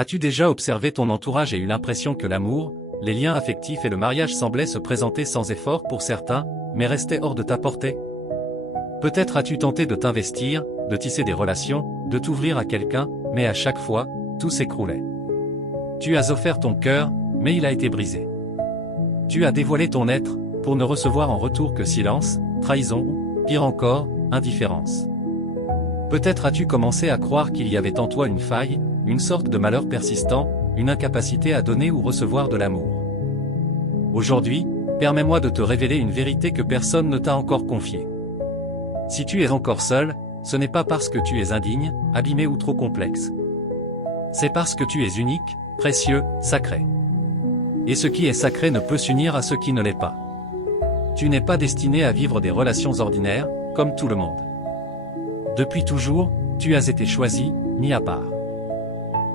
As-tu déjà observé ton entourage et eu l'impression que l'amour, les liens affectifs et le mariage semblaient se présenter sans effort pour certains, mais restaient hors de ta portée? Peut-être as-tu tenté de t'investir, de tisser des relations, de t'ouvrir à quelqu'un, mais à chaque fois, tout s'écroulait. Tu as offert ton cœur, mais il a été brisé. Tu as dévoilé ton être, pour ne recevoir en retour que silence, trahison ou, pire encore, indifférence. Peut-être as-tu commencé à croire qu'il y avait en toi une faille, une sorte de malheur persistant, une incapacité à donner ou recevoir de l'amour. Aujourd'hui, permets-moi de te révéler une vérité que personne ne t'a encore confiée. Si tu es encore seul, ce n'est pas parce que tu es indigne, abîmé ou trop complexe. C'est parce que tu es unique, précieux, sacré. Et ce qui est sacré ne peut s'unir à ce qui ne l'est pas. Tu n'es pas destiné à vivre des relations ordinaires, comme tout le monde. Depuis toujours, tu as été choisi, mis à part.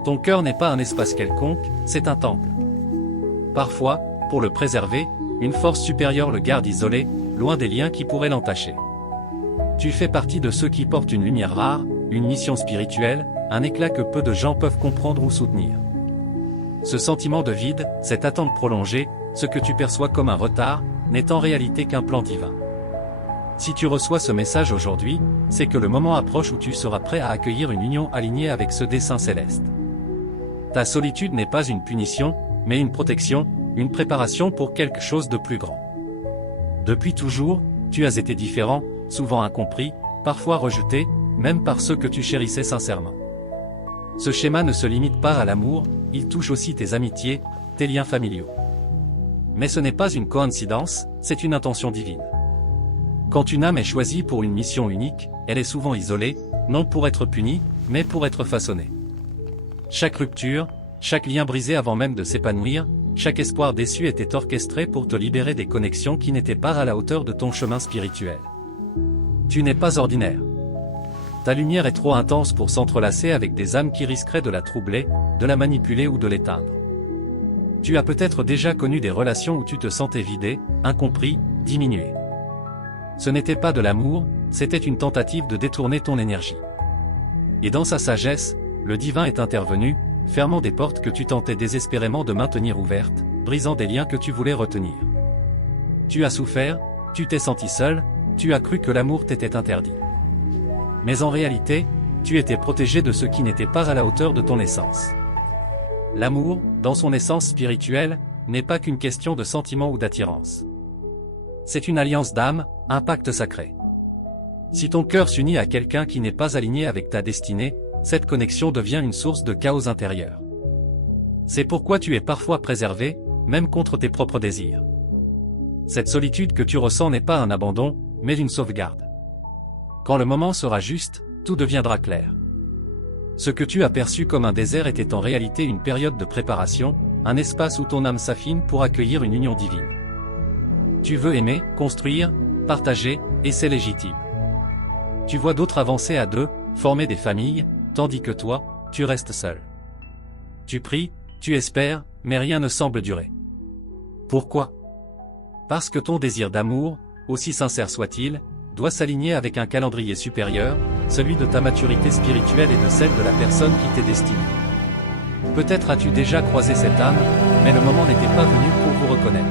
Ton cœur n'est pas un espace quelconque, c'est un temple. Parfois, pour le préserver, une force supérieure le garde isolé, loin des liens qui pourraient l'entacher. Tu fais partie de ceux qui portent une lumière rare, une mission spirituelle, un éclat que peu de gens peuvent comprendre ou soutenir. Ce sentiment de vide, cette attente prolongée, ce que tu perçois comme un retard, n'est en réalité qu'un plan divin. Si tu reçois ce message aujourd'hui, c'est que le moment approche où tu seras prêt à accueillir une union alignée avec ce dessein céleste. Ta solitude n'est pas une punition, mais une protection, une préparation pour quelque chose de plus grand. Depuis toujours, tu as été différent, souvent incompris, parfois rejeté, même par ceux que tu chérissais sincèrement. Ce schéma ne se limite pas à l'amour, il touche aussi tes amitiés, tes liens familiaux. Mais ce n'est pas une coïncidence, c'est une intention divine. Quand une âme est choisie pour une mission unique, elle est souvent isolée, non pour être punie, mais pour être façonnée. Chaque rupture, chaque lien brisé avant même de s'épanouir, chaque espoir déçu était orchestré pour te libérer des connexions qui n'étaient pas à la hauteur de ton chemin spirituel. Tu n'es pas ordinaire. Ta lumière est trop intense pour s'entrelacer avec des âmes qui risqueraient de la troubler, de la manipuler ou de l'éteindre. Tu as peut-être déjà connu des relations où tu te sentais vidé, incompris, diminué. Ce n'était pas de l'amour, c'était une tentative de détourner ton énergie. Et dans sa sagesse, le divin est intervenu, fermant des portes que tu tentais désespérément de maintenir ouvertes, brisant des liens que tu voulais retenir. Tu as souffert, tu t'es senti seul, tu as cru que l'amour t'était interdit. Mais en réalité, tu étais protégé de ce qui n'était pas à la hauteur de ton essence. L'amour, dans son essence spirituelle, n'est pas qu'une question de sentiment ou d'attirance. C'est une alliance d'âme, un pacte sacré. Si ton cœur s'unit à quelqu'un qui n'est pas aligné avec ta destinée, cette connexion devient une source de chaos intérieur. C'est pourquoi tu es parfois préservé, même contre tes propres désirs. Cette solitude que tu ressens n'est pas un abandon, mais une sauvegarde. Quand le moment sera juste, tout deviendra clair. Ce que tu as perçu comme un désert était en réalité une période de préparation, un espace où ton âme s'affine pour accueillir une union divine. Tu veux aimer, construire, partager, et c'est légitime. Tu vois d'autres avancer à deux, former des familles, tandis que toi, tu restes seul. Tu pries, tu espères, mais rien ne semble durer. Pourquoi? Parce que ton désir d'amour, aussi sincère soit-il, doit s'aligner avec un calendrier supérieur, celui de ta maturité spirituelle et de celle de la personne qui t'est destinée. Peut-être as-tu déjà croisé cette âme, mais le moment n'était pas venu pour vous reconnaître.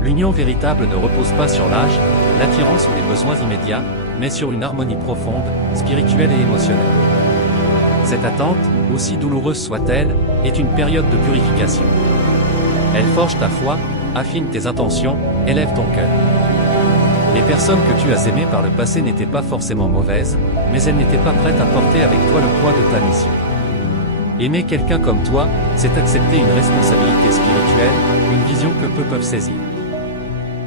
L'union véritable ne repose pas sur l'âge, l'attirance ou les besoins immédiats, mais sur une harmonie profonde, spirituelle et émotionnelle. Cette attente, aussi douloureuse soit-elle, est une période de purification. Elle forge ta foi, affine tes intentions, élève ton cœur. Les personnes que tu as aimées par le passé n'étaient pas forcément mauvaises, mais elles n'étaient pas prêtes à porter avec toi le poids de ta mission. Aimer quelqu'un comme toi, c'est accepter une responsabilité spirituelle, une vision que peu peuvent saisir.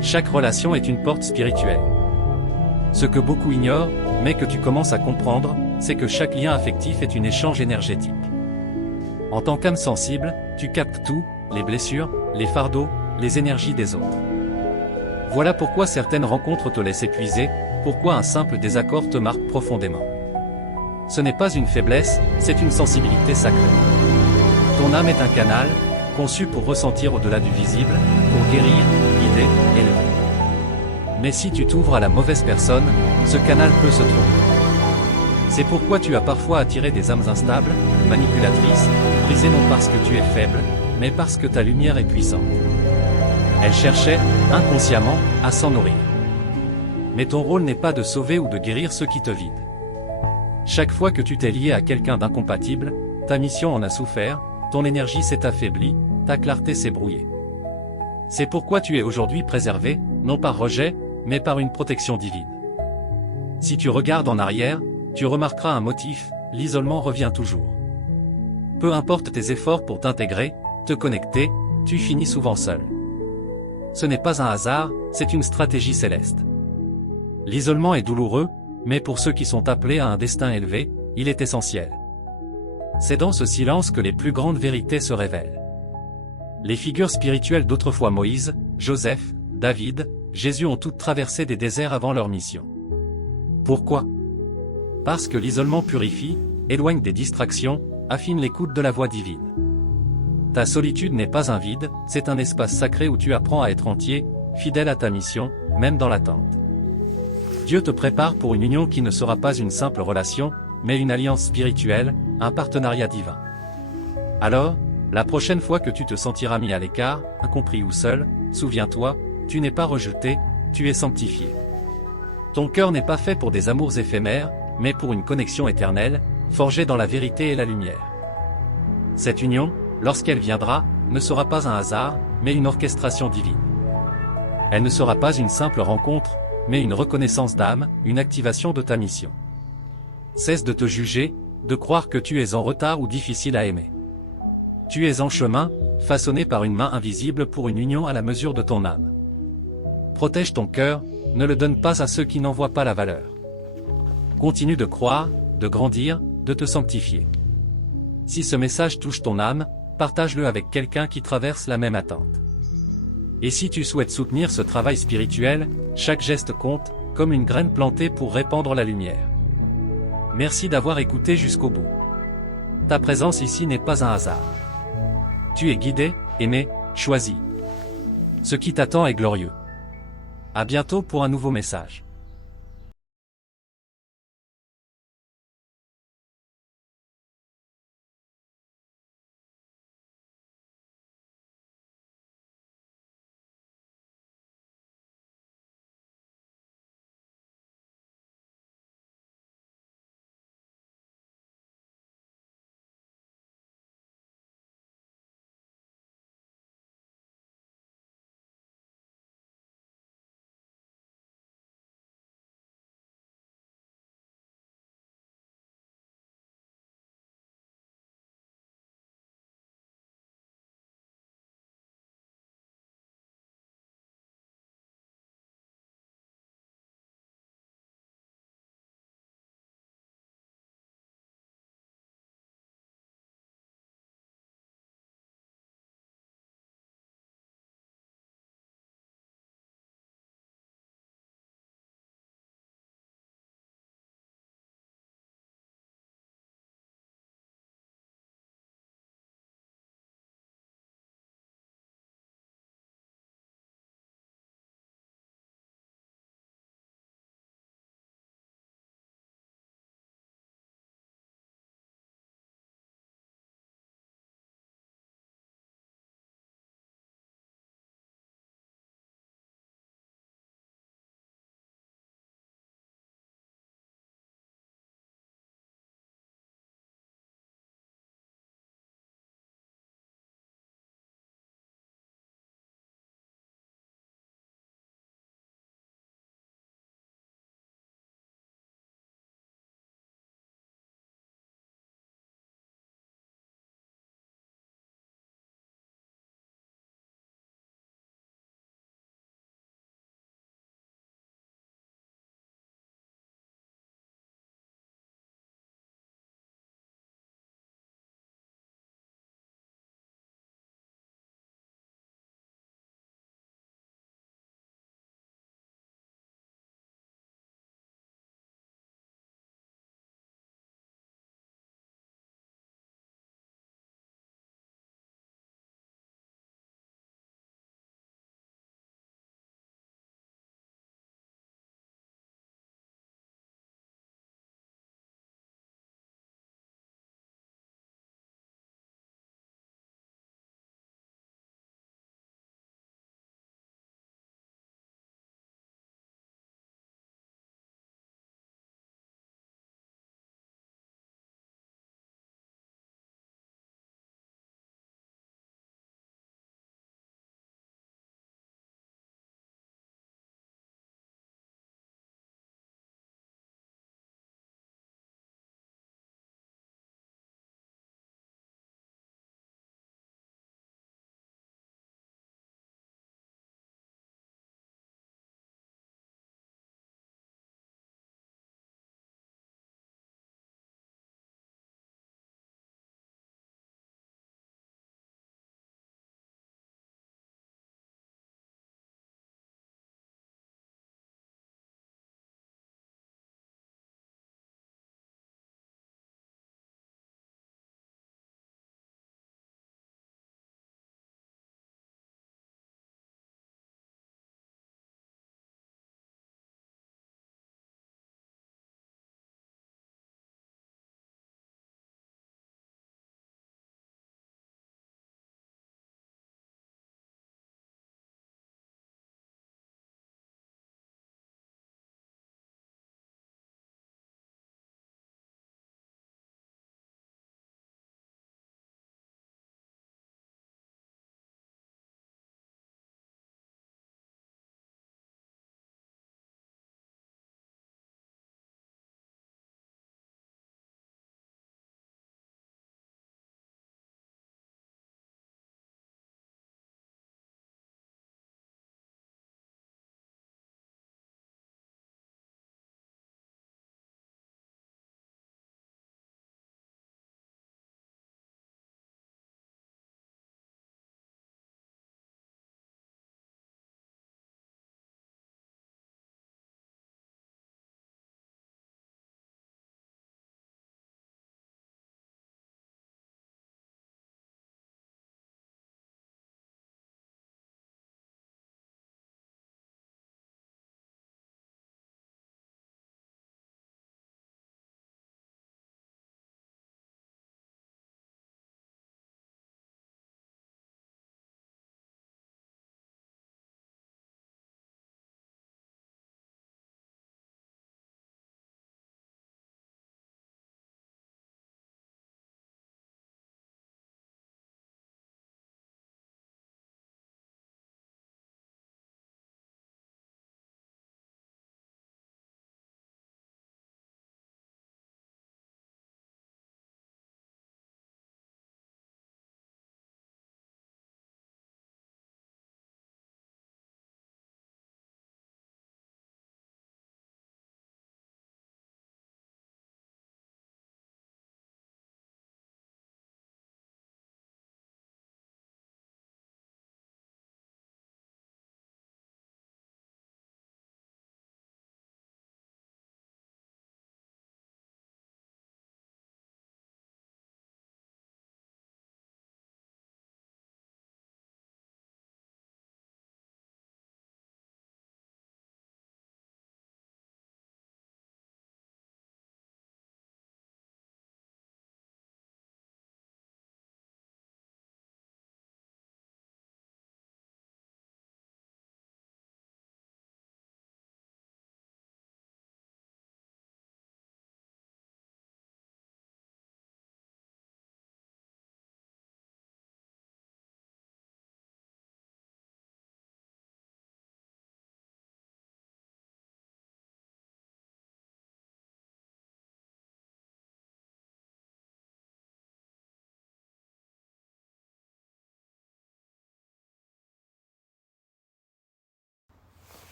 Chaque relation est une porte spirituelle. Ce que beaucoup ignorent, mais que tu commences à comprendre, c'est que chaque lien affectif est un échange énergétique. En tant qu'âme sensible, tu captes tout, les blessures, les fardeaux, les énergies des autres. Voilà pourquoi certaines rencontres te laissent épuiser, pourquoi un simple désaccord te marque profondément. Ce n'est pas une faiblesse, c'est une sensibilité sacrée. Ton âme est un canal, conçu pour ressentir au-delà du visible, pour guérir, guider, élever. Mais si tu t'ouvres à la mauvaise personne, ce canal peut se tromper. C'est pourquoi tu as parfois attiré des âmes instables, manipulatrices, menacée non parce que tu es faible, mais parce que ta lumière est puissante. Elle cherchait, inconsciemment, à s'en nourrir. Mais ton rôle n'est pas de sauver ou de guérir ceux qui te vident. Chaque fois que tu t'es lié à quelqu'un d'incompatible, ta mission en a souffert, ton énergie s'est affaiblie, ta clarté s'est brouillée. C'est pourquoi tu es aujourd'hui préservé, non par rejet, mais par une protection divine. Si tu regardes en arrière, tu remarqueras un motif, l'isolement revient toujours. Peu importe tes efforts pour t'intégrer, te connecter, tu finis souvent seul. Ce n'est pas un hasard, c'est une stratégie céleste. L'isolement est douloureux, mais pour ceux qui sont appelés à un destin élevé, il est essentiel. C'est dans ce silence que les plus grandes vérités se révèlent. Les figures spirituelles d'autrefois Moïse, Joseph, David, Jésus ont toutes traversé des déserts avant leur mission. Pourquoi? Parce que l'isolement purifie, éloigne des distractions, affine l'écoute de la voix divine. Ta solitude n'est pas un vide, c'est un espace sacré où tu apprends à être entier, fidèle à ta mission, même dans l'attente. Dieu te prépare pour une union qui ne sera pas une simple relation, mais une alliance spirituelle, un partenariat divin. Alors, la prochaine fois que tu te sentiras mis à l'écart, incompris ou seul, souviens-toi, tu n'es pas rejeté, tu es sanctifié. Ton cœur n'est pas fait pour des amours éphémères, mais pour une connexion éternelle, forgée dans la vérité et la lumière. Cette union, lorsqu'elle viendra, ne sera pas un hasard, mais une orchestration divine. Elle ne sera pas une simple rencontre, mais une reconnaissance d'âme, une activation de ta mission. Cesse de te juger, de croire que tu es en retard ou difficile à aimer. Tu es en chemin, façonné par une main invisible pour une union à la mesure de ton âme. Protège ton cœur, ne le donne pas à ceux qui n'en voient pas la valeur. Continue de croire, de grandir, de te sanctifier. Si ce message touche ton âme, partage-le avec quelqu'un qui traverse la même attente. Et si tu souhaites soutenir ce travail spirituel, chaque geste compte, comme une graine plantée pour répandre la lumière. Merci d'avoir écouté jusqu'au bout. Ta présence ici n'est pas un hasard. Tu es guidé, aimé, choisi. Ce qui t'attend est glorieux. À bientôt pour un nouveau message.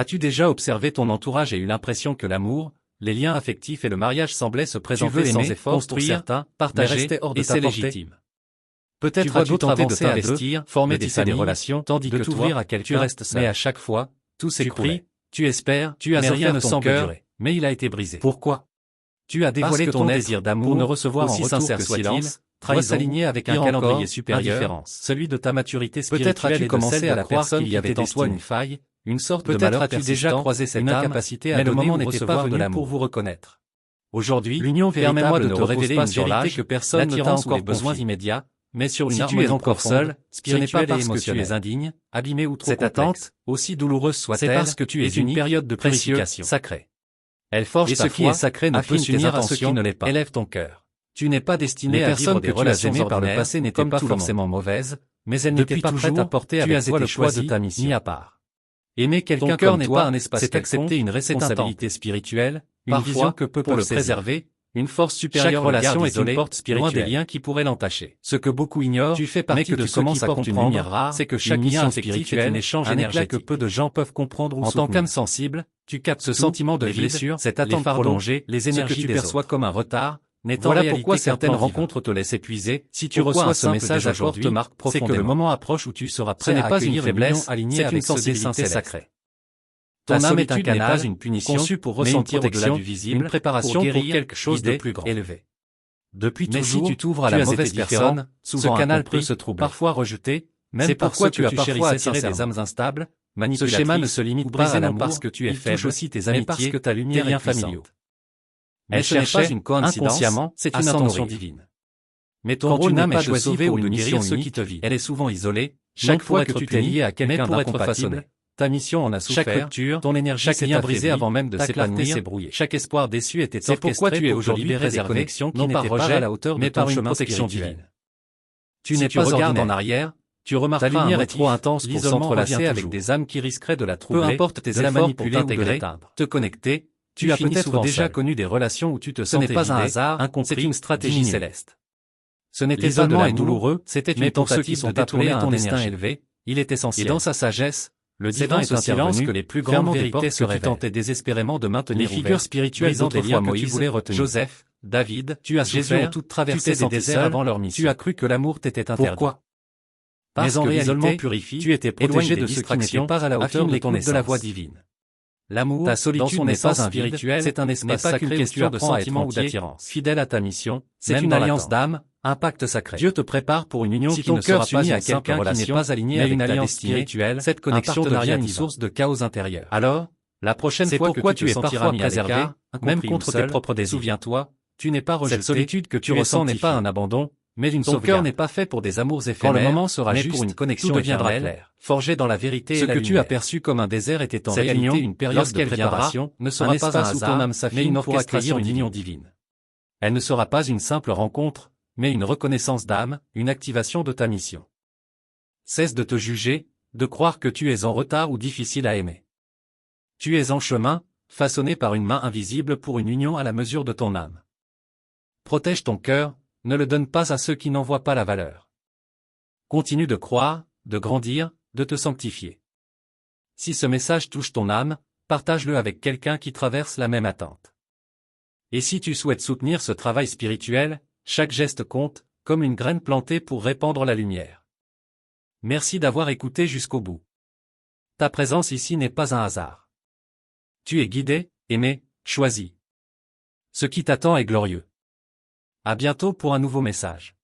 As-tu déjà observé ton entourage et eu l'impression que l'amour, les liens affectifs et le mariage semblaient se présenter sans effort construire, pour certains, partager, mais rester hors de et ta c'est portée? légitime. Peut-être as-tu as-tu tenté de avancer à deux, t'investir, former de des tisser des familles, relations, tandis de que t'ouvrir toi, à quelqu'un, tu restes seul. mais à chaque fois, tout Tu s'écroulait. pries, tu espères, Tu as mais rien offert ne ton semble cœur, durer. mais il a été brisé. Pourquoi? Tu as dévoilé que ton ton désir être, d'amour, pour ne recevoir aussi en retour sincère que soit-il, silence, doit trahison, s'aligner avec un pire calendrier encore, supérieur, indifférence. celui de ta maturité spirituelle. Peut-être as-tu et de commencé celle de à la croire personne qu'il y avait qui en était toi destinée. une faille, une sorte de Peut-être malheur as-tu déjà persistant, croisé cette une âme, incapacité à mais le donner moment ou n'était recevoir pas de venu l'amour. pour vous reconnaître. Aujourd'hui, L'union permets-moi véritable de ne te repose révéler pas une sur vérité l'âge, que personne ne t'a l'attirance ou encore les besoins confiée. immédiats, mais sur une Si tu harmonie es encore profonde, seul, ce n'est pas spirituel et parce que tu es émotionnel. indigne, abîmé ou trop Cette complexe. attente, aussi douloureuse soit-elle, C'est parce que tu es est une unique, période de précieux, purification. sacré. Elle forge Et ta ce qui foi, est sacré ne peut affine tes s'unir à ce qui intentions, ne l'est pas. élève ton cœur. Tu n'es pas destiné Les à personnes vivre que des tu as relations aimées par le ordinaires, passé n'étaient comme pas tout le monde. forcément mauvaises, mais elles Depuis n'étaient pas prêtes toujours, à porter tu avec as toi été le poids de choisi, ta mission. mis à part. Aimer quelqu'un Ton cœur comme n'est toi, pas un espace c'est quelconque, accepter une c'est un responsabilité temple. spirituelle, une Parfois, vision que peu pour pour le le préserver, une force Chaque supérieure relation le est garde une porte loin spirituelle. des liens qui pourraient l'entacher. Ce que beaucoup ignorent, Tu fais mais partie que de tu ceux commences qui à portent une comprendre, lumière rare, c'est que une chaque mission lien affective affectif est est un échange un éclat que énergétique. peu de gens peuvent comprendre ou En tant soutenir. qu'âme sensible, Tu captes ce tout, sentiment de les vide, blessures, cette les attente fardeaux, prolongée, les ce que énergies tu des perçois autres. comme un retard, n'est en Voilà réalité pourquoi qu'un certaines plan divin. rencontres te laissent épuiser. Si tu Pourquoi reçois un ce simple message message aujourd'hui, te marque c'est que le profondément. moment approche où tu seras Ce prêt n'est à pas une accueillir faiblesse, union alignée c'est une avec ce dessein sensibilité céleste. sacrée. Ta Ton âme est un solitude n'est canal, pas une punition, conçu pour mais une ressentir au-delà protection, du visible, une préparation pour pour guérir, quelque chose de guider, plus grand. élevé. Depuis Mais si toujours, tu t'ouvres à tu la as mauvaise été personne, différent, ce souvent canal incompris, peut se troubler. parfois rejeté, même C'est par pourquoi ceux tu que as tu parfois chérissais attiré des sincèrement. âmes instables, Ce manipulatrices, schéma ne se ou limite pas brisées à non l'amour, parce que tu es il touche faible, aussi tes mais amitiés, parce que ta lumière tes est liens puissante. familiaux. Mais Elle ce n'est pas cherchait, une coïncidence, inconsciemment, c'est à une s'en intention nourrir. divine. Mais ton Quand rôle une n'est âme pas est de choisie sauver pour ou de une guérir mission ceux qui unique, te vident. elle est souvent isolée, Chaque non fois pour que être tu t'es punie, lié à quelqu'un mais pour être d'incompatible, façonné. ta mission en a Chaque souffert, rupture, ton énergie chaque s'est lien brisé brisé avant même de ta clarté s'épanouir, s'est brouillée. chaque espoir déçu était C'est pourquoi orchestré tu es pour te aujourd'hui libérer des préservé, connexions qui non par n'étaient pas rejet, à la hauteur de mais ton par une chemin protection spirituel. divine. Tu Si n'es tu pas regardes ordinaire. en arrière, tu Ta remarqueras un lumière est motif, trop intense pour l'isolement s'entrelacer revient avec toujours. des âmes qui risqueraient de la troubler, Peu importe tes de la efforts pour manipuler ou de t'intégrer, l'éteindre. te connecter, Tu as finis peut-être souvent déjà seul. connu des relations où tu te Ce n'est sentais pas un vidé, hasard, incompris, c'est une stratégie diminué. céleste. Ce n'était pas de L'isolement est l'amour, douloureux, c'était mais une pour ceux tentative qui sont de détourner appelés à ton un destin énergie. élevé, il est Et essentiel. dans sa sagesse, le C'est divin dans est ce silence intervenu, que les plus fermant grandes des vérités portes se que tu révèlent. tentais désespérément de Les maintenir figures ouvertes. spirituelles Brisant des d'autrefois liens que tu Moïse, voulais retenir. Joseph, David, Tu as Jésus souffert, ont toutes tu traversé t'es des senti déserts seul, avant leur mission. tu as cru que l'amour t'était interdit. Pourquoi? Parce Mais en que réalité, l'isolement purifie, tu étais éloigne protégé des de ceux qui distractions, n'étaient pas à la hauteur affine de ton l'écoute de la essence. voix divine. L'amour, Ta dans solitude son n'est essence pas un vide, spirituelle, c'est un n'est espace pas sacré qu'une où tu question de apprends à être sentiment ou entier, d'attirance. fidèle à ta mission, c'est Même une dans alliance l'attente. d'âme, un pacte sacré. Dieu te prépare pour une union Si qui ton ne cœur sera pas s'unit une à simple quelqu'un qui n'est relation, pas aligné mais avec une ta alliance destinée, spirituelle, cette un connexion devient partenariat une divin. source de chaos intérieur. Alors, La prochaine c'est fois que pourquoi tu tu te es sentiras parfois mis à préservé, l'écart, incompris même ou contre tes seul, propres désirs. souviens-toi, tu n'es pas rejeté, Cette solitude que tu tu es ressens n'est pas sanctifié. un abandon, mais une Ton cœur sauvegarde. n'est pas fait pour des amours Quand éphémères, le moment sera mais juste, pour une connexion tout deviendra éternelle, clair. forgée dans la vérité Ce et la que tu lumière. as perçu comme un désert était en Cette réalité union, une période de lorsqu'elle viendra, préparation, ne un sera pas un espace où ton hasard, âme mais s'affine une pour accueillir orchestration une union divine. Elle ne sera pas une simple rencontre, mais une reconnaissance d'âme, une activation de ta mission. Cesse de te juger, de croire que tu es en retard ou difficile à aimer. Tu es en chemin, façonné par une main invisible pour une union à la mesure de ton âme. Protège ton cœur, ne le donne pas à ceux qui n'en voient pas la valeur. Continue de croire, de grandir, de te sanctifier. Si ce message touche ton âme, partage-le avec quelqu'un qui traverse la même attente. Et si tu souhaites soutenir ce travail spirituel, chaque geste compte, comme une graine plantée pour répandre la lumière. Merci d'avoir écouté jusqu'au bout. Ta présence ici n'est pas un hasard. Tu es guidé, aimé, choisi. Ce qui t'attend est glorieux. À bientôt pour un nouveau message.